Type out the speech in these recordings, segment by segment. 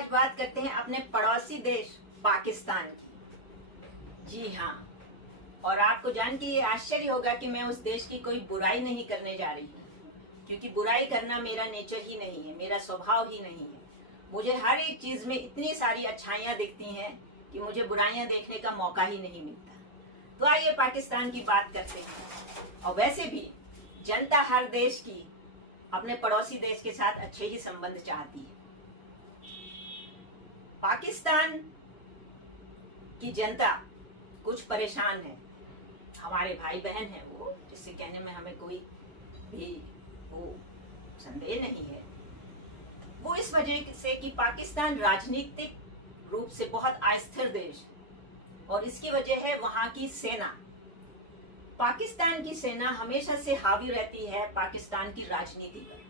आज बात करते हैं अपने पड़ोसी देश पाकिस्तान की। जी हाँ, और आपको जान के ये आश्चर्य होगा कि मैं उस देश की कोई बुराई नहीं करने जा रही हूँ, क्योंकि बुराई करना मेरा नेचर ही नहीं है, मेरा स्वभाव ही नहीं है। मुझे हर एक चीज में इतनी सारी अच्छाइयाँ दिखती हैं कि मुझे बुराइयां देखने का मौका ही नहीं मिलता। तो आइए पाकिस्तान की बात करते हैं। और वैसे भी जनता हर देश की अपने पड़ोसी देश के साथ अच्छे ही संबंध चाहती है। पाकिस्तान की जनता कुछ परेशान है, हमारे भाई बहन है वो, जिससे कहने में हमें कोई भी वो संदेह नहीं है। वो इस वजह से कि पाकिस्तान राजनीतिक रूप से बहुत अस्थिर देश है और इसकी वजह है वहां की सेना। पाकिस्तान की सेना हमेशा से हावी रहती है पाकिस्तान की राजनीति पर,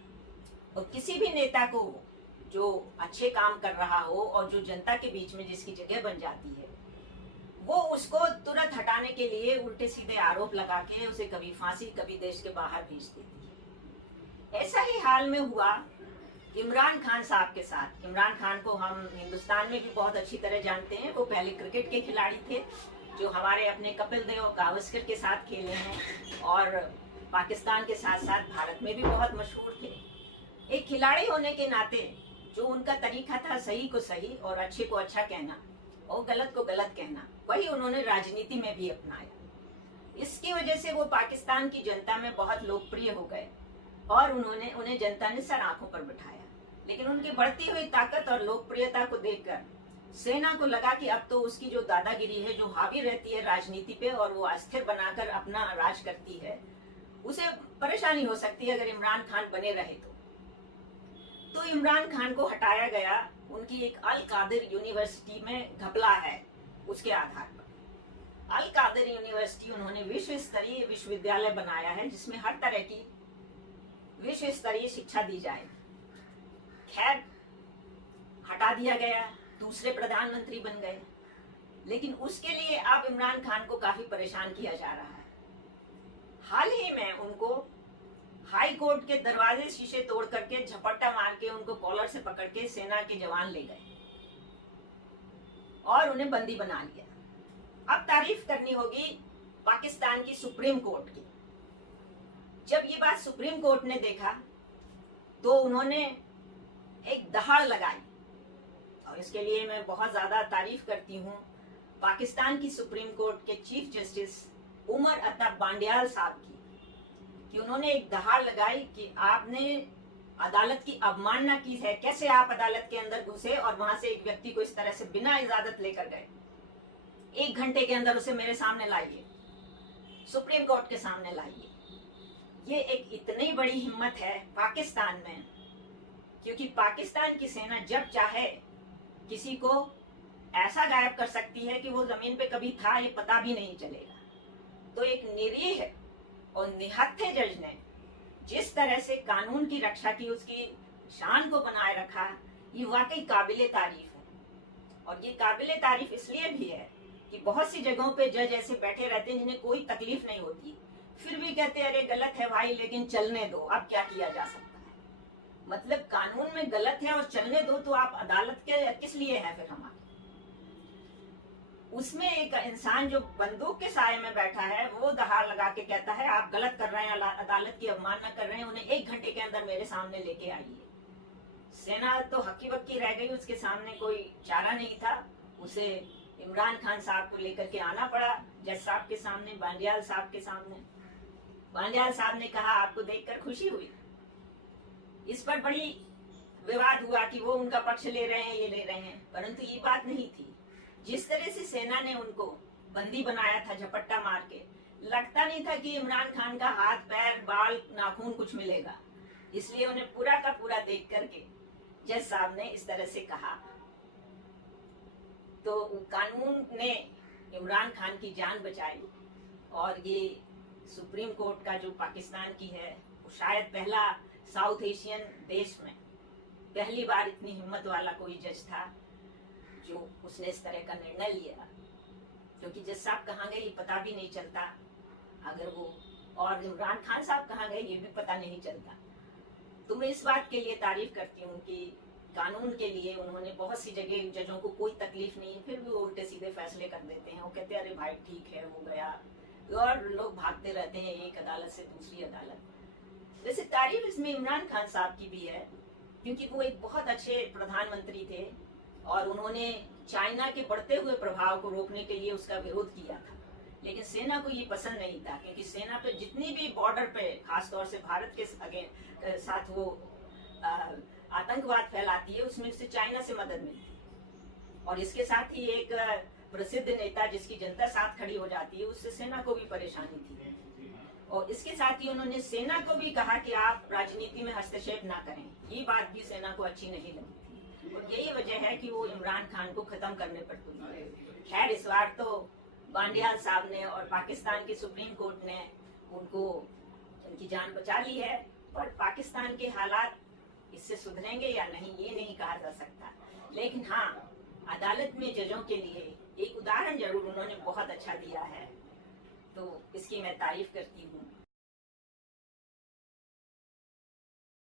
और किसी भी नेता को जो अच्छे काम कर रहा हो और जो जनता के बीच में जिसकी जगह बन जाती है, वो उसको तुरंत हटाने के लिए उल्टे सीधे आरोप लगा के उसे कभी फांसी कभी देश के बाहर भेज देती है। ऐसा ही हाल में हुआ इमरान खान साहब के साथ। इमरान खान को हम हिंदुस्तान में भी बहुत अच्छी तरह जानते हैं। वो पहले क्रिकेट के खिलाड़ी थे जो हमारे अपने कपिल देव गावस्कर के साथ खेले हैं और पाकिस्तान के साथ साथ भारत में भी बहुत मशहूर थे। एक खिलाड़ी होने के नाते जो उनका तरीका था सही को सही और अच्छे को अच्छा कहना और गलत को गलत कहना, वही उन्होंने राजनीति में भी अपनाया। इसकी वजह से वो पाकिस्तान की जनता में बहुत लोकप्रिय हो गए और उन्हें जनता ने सर आंखों पर बिठाया। लेकिन उनकी बढ़ती हुई ताकत और लोकप्रियता को देखकर सेना को लगा कि अब तो उसकी जो दादागिरी है, जो हावी रहती है राजनीति पे और वो अस्थिर बनाकर अपना राज करती है, उसे परेशानी हो सकती है अगर इमरान खान बने रहे तो इमरान खान को हटाया गया। उनकी एक अल कादिर यूनिवर्सिटी में घपला है, उसके आधार पर अल कादिर यूनिवर्सिटी उन्होंने विश्व स्तरीय विश्वविद्यालय बनाया है जिसमें हर तरह की विश्व स्तरीय शिक्षा दी जाए। खैर, हटा दिया गया, दूसरे प्रधानमंत्री बन गए, लेकिन उसके लिए अब इमरान खान को काफी परेशान किया जा रहा है। हाल ही में उनको हाई कोर्ट के दरवाजे शीशे तोड़ करके झपट्टा मार के उनको कॉलर से पकड़ के सेना के जवान ले गए और उन्हें बंदी बना लिया। अब तारीफ करनी होगी पाकिस्तान की सुप्रीम कोर्ट की। जब ये बात सुप्रीम कोर्ट ने देखा तो उन्होंने एक दहाड़ लगाई, और इसके लिए मैं बहुत ज्यादा तारीफ करती हूँ पाकिस्तान की सुप्रीम कोर्ट के चीफ जस्टिस उमर अता बांडियाल साहब की, कि उन्होंने एक दहाड़ लगाई कि आपने अदालत की अवमानना की है। कैसे आप अदालत के अंदर घुसे और वहां से एक व्यक्ति को इस तरह से बिना इजाजत लेकर गए। 1 घंटे के अंदर उसे मेरे सामने लाइए, सुप्रीम कोर्ट के सामने लाइए। ये एक इतनी बड़ी हिम्मत है पाकिस्तान में, क्योंकि पाकिस्तान की सेना जब चाहे किसी को ऐसा गायब कर सकती है कि वो जमीन पे कभी था ये पता भी नहीं चलेगा। तो एक निरीह और निहत्थे जज ने जिस तरह से कानून की रक्षा की, उसकी शान को बनाए रखा, ये वाकई काबिले तारीफ है। और ये काबिले तारीफ इसलिए भी है कि बहुत सी जगहों पे जज ऐसे बैठे रहते हैं जिन्हें कोई तकलीफ नहीं होती, फिर भी कहते अरे गलत है भाई लेकिन चलने दो, अब क्या किया जा सकता है। मतलब कानून में गलत है और चलने दो, तो आप अदालत के किस लिए है फिर हमारे। उसमें एक इंसान जो बंदूक के साये में बैठा है वो दहाड़ लगा के कहता है आप गलत कर रहे हैं, अदालत की अवमानना कर रहे हैं, उन्हें 1 घंटे के अंदर मेरे सामने लेके आइए। सेना तो हक्की बक्की रह गई, उसके सामने कोई चारा नहीं था। उसे इमरान खान साहब को लेकर के आना पड़ा जज साहब के सामने, बांडियाल साहब के सामने। बांडियाल साहब ने कहा आपको देखकर खुशी हुई। इस पर बड़ी विवाद हुआ कि वो उनका पक्ष ले रहे हैं, ये ले रहे हैं, परंतु ये बात नहीं थी। जिस तरह से सेना ने उनको बंदी बनाया था झपट्टा मार के, लगता नहीं था कि इमरान खान का हाथ पैर बाल नाखून कुछ मिलेगा। इसलिए उन्हें पूरा का पूरा देख करके जज साहब ने इस तरह से कहा। तो कानून ने इमरान खान की जान बचाई और ये सुप्रीम कोर्ट का जो पाकिस्तान की है, वो शायद पहला साउथ एशियन देश में पहली बार इतनी हिम्मत वाला कोई जज था जो उसने इस तरह का निर्णय लिया। क्योंकि जज साहब कहाँ गए ये पता भी नहीं चलता अगर वो, और इमरान खान साहब कहाँ गए ये भी पता नहीं चलता। तो मैं इस बात के लिए तारीफ करती हूँ कि कानून के लिए उन्होंने बहुत सी जगह जजों को कोई तकलीफ नहीं, फिर भी वो उल्टे सीधे फैसले कर देते हैं। वो कहते हैं अरे भाई ठीक है हो गया, और लोग भागते रहते हैं एक अदालत से दूसरी अदालत। वैसे तारीफ इसमें इमरान खान साहब की भी है, क्योंकि वो एक बहुत अच्छे प्रधानमंत्री थे और उन्होंने चाइना के बढ़ते हुए प्रभाव को रोकने के लिए उसका विरोध किया था। लेकिन सेना को ये पसंद नहीं था, क्योंकि सेना पे जितनी भी बॉर्डर पे खासतौर से भारत के साथ वो आतंकवाद फैलाती है, उसमें से चाइना से मदद मिलती है। और इसके साथ ही एक प्रसिद्ध नेता जिसकी जनता साथ खड़ी हो जाती है, उससे सेना को भी परेशानी थी। और इसके साथ ही उन्होंने सेना को भी कहा कि आप राजनीति में हस्तक्षेप ना करें। ये बात भी सेना को अच्छी नहीं लगी थी, और यही वजह है कि वो इमरान खान को खत्म करने पर तुले। खैर इस बार तो बांडियाल साहब ने और पाकिस्तान की सुप्रीम कोर्ट ने उनकी जान बचा ली है, पर पाकिस्तान के हालात इससे सुधरेंगे या नहीं ये नहीं कहा जा सकता। लेकिन हाँ, अदालत में जजों के लिए एक उदाहरण जरूर उन्होंने बहुत अच्छा दिया है, तो इसकी मैं तारीफ करती हूँ।